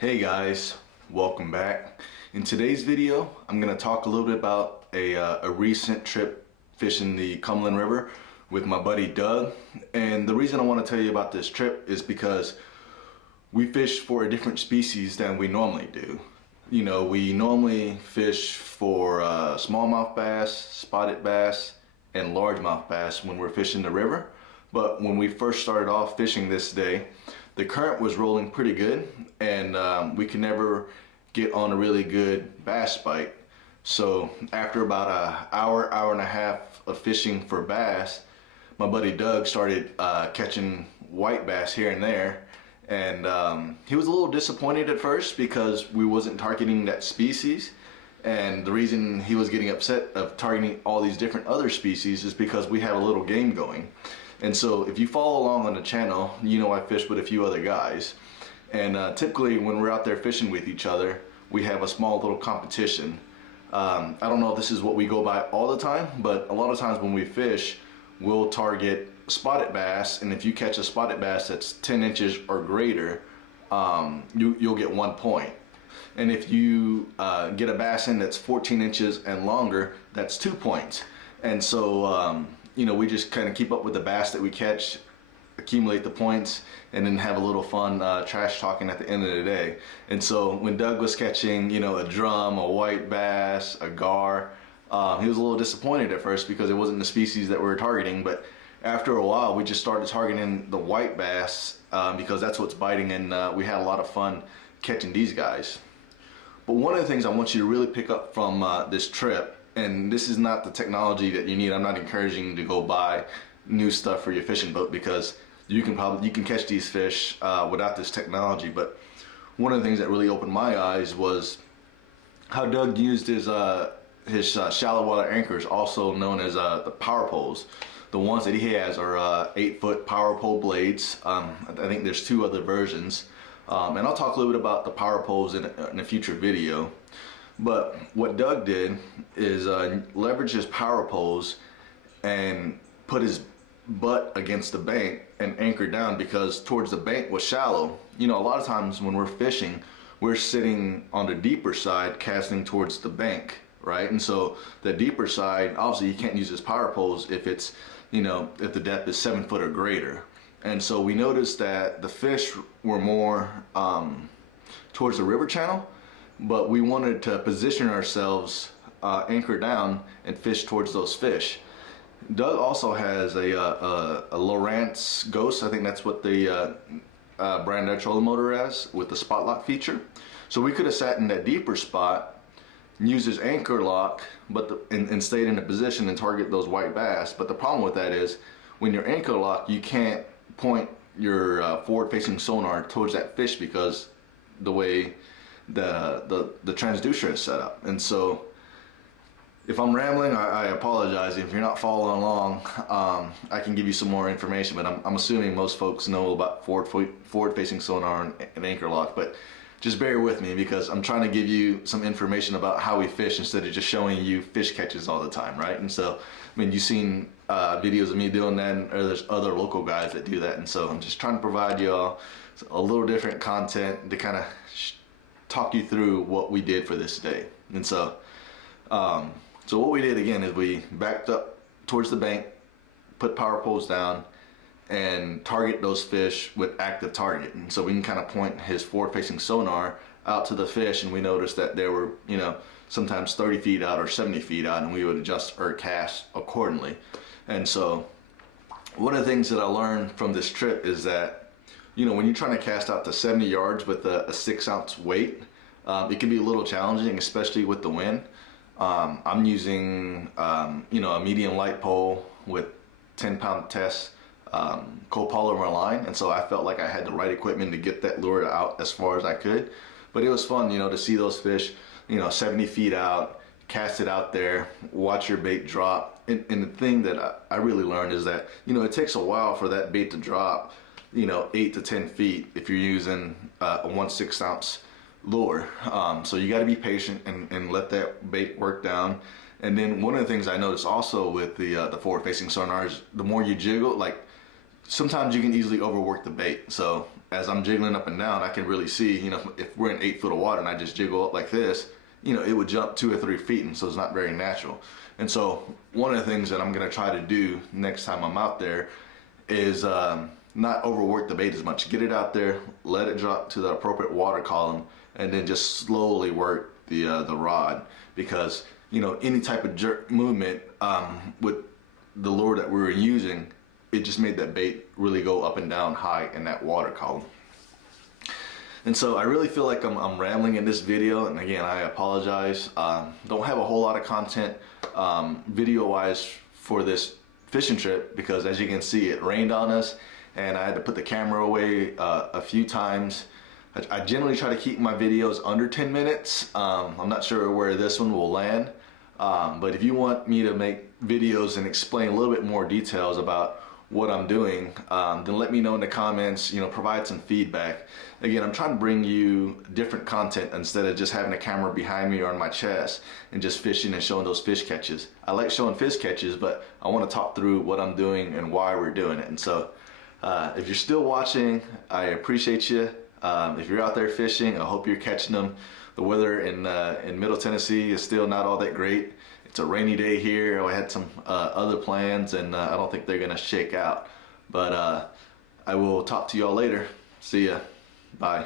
Hey guys, welcome back. In today's video, I'm going to talk a little bit about a recent trip fishing the Cumberland River with my buddy Doug. And the reason I want to tell you about this trip is because we fish for a different species than we normally do. You know, we normally fish for smallmouth bass, spotted bass, and largemouth bass when we're fishing the river. But when we first started off fishing this day, the current was rolling pretty good, and we could never get on a really good bass bite. So after about an hour and a half of fishing for bass, my buddy Doug started catching white bass here and there. And he was a little disappointed at first because we wasn't targeting that species. And the reason he was getting upset of targeting all these different other species is because we had a little game going. And so if you follow along on the channel, you know I fish with a few other guys. And typically when we're out there fishing with each other, we have a small little competition. I don't know if this is what we go by all the time, but a lot of times when we fish, we'll target spotted bass. And if you catch a spotted bass that's 10 inches or greater, you'll get 1 point. And if you get a bass in that's 14 inches and longer, that's 2 points. And so, you know, we just kind of keep up with the bass that we catch, accumulate the points, and then have a little fun trash talking at the end of the day. And so when Doug was catching, you know, a drum, a white bass, a gar, he was a little disappointed at first because it wasn't the species that we were targeting. But after a while, we just started targeting the white bass because that's what's biting, and we had a lot of fun catching these guys. But one of the things I want you to really pick up from this trip, and this is not the technology that you need. I'm not encouraging you to go buy new stuff for your fishing boat because you can catch these fish without this technology. But one of the things that really opened my eyes was how Doug used his shallow water anchors, also known as the power poles. The ones that he has are 8-foot power pole blades. I think there's 2 other versions. And I'll talk a little bit about the power poles in a future video. But what Doug did is leverage his power poles and put his butt against the bank and anchor down, because towards the bank was shallow. You know, a lot of times when we're fishing, we're sitting on the deeper side casting towards the bank, right? And so the deeper side, obviously you can't use his power poles if it's, you know, if the depth is 7 foot or greater. And so we noticed that the fish were more towards the river channel, but we wanted to position ourselves anchor down and fish towards those fish. Doug also has a Lowrance Ghost. I think that's what the brand their trolling motor has, with the spot lock feature. So we could have sat in that deeper spot, used his anchor lock, and stayed in a position and target those white bass. But the problem with that is when you're anchor locked, you can't point your forward-facing sonar towards that fish because the way the transducer is set up. And so if I'm rambling, I apologize. If you're not following along, I can give you some more information, but I'm assuming most folks know about forward-facing sonar and anchor lock. But just bear with me because I'm trying to give you some information about how we fish instead of just showing you fish catches all the time, right? And so, I mean, you've seen videos of me doing that, or there's other local guys that do that. And so I'm just trying to provide you all a little different content to kind of talk you through what we did for this day. And so, so what we did again is we backed up towards the bank, put power poles down, and target those fish with active target. And so we can kind of point his forward-facing sonar out to the fish, and we noticed that they were, you know, sometimes 30 feet out or 70 feet out, and we would adjust our cast accordingly. And so one of the things that I learned from this trip is that, you know, when you're trying to cast out to 70 yards with a 6-ounce weight, it can be a little challenging, especially with the wind. I'm using, you know, a medium light pole with 10-pound test copolymer line, and so I felt like I had the right equipment to get that lure out as far as I could. But it was fun, you know, to see those fish, you know, 70 feet out, cast it out there, watch your bait drop. And the thing that I really learned is that, you know, it takes a while for that bait to drop, you know, 8 to 10 feet if you're using a 1/6 ounce lure. So you got to be patient and let that bait work down. And then one of the things I noticed also with the forward facing sonars, the more you jiggle, like sometimes you can easily overwork the bait. So as I'm jiggling up and down, I can really see, you know, if we're in 8 foot of water and I just jiggle up like this, you know, it would jump 2 or 3 feet, and so it's not very natural. And so one of the things that I'm gonna try to do next time I'm out there is not overwork the bait as much. Get it out there, let it drop to the appropriate water column, and then just slowly work the rod, because you know, any type of jerk movement with the lure that we were using, it just made that bait really go up and down high in that water column. And so I really feel like I'm rambling in this video, and again, I apologize. Don't have a whole lot of content video wise for this fishing trip, because as you can see, it rained on us and I had to put the camera away a few times. I generally try to keep my videos under 10 minutes. I'm not sure where this one will land, but if you want me to make videos and explain a little bit more details about what I'm doing, then let me know in the comments, you know, provide some feedback. Again, I'm trying to bring you different content instead of just having a camera behind me or on my chest and just fishing and showing those fish catches. I like showing fish catches, but I want to talk through what I'm doing and why we're doing it. And so if you're still watching, I appreciate you. If you're out there fishing, I hope you're catching them. The weather in Middle Tennessee is still not all that great. It's a rainy day here. I had some other plans, and I don't think they're gonna shake out. But I will talk to y'all later. See ya. Bye.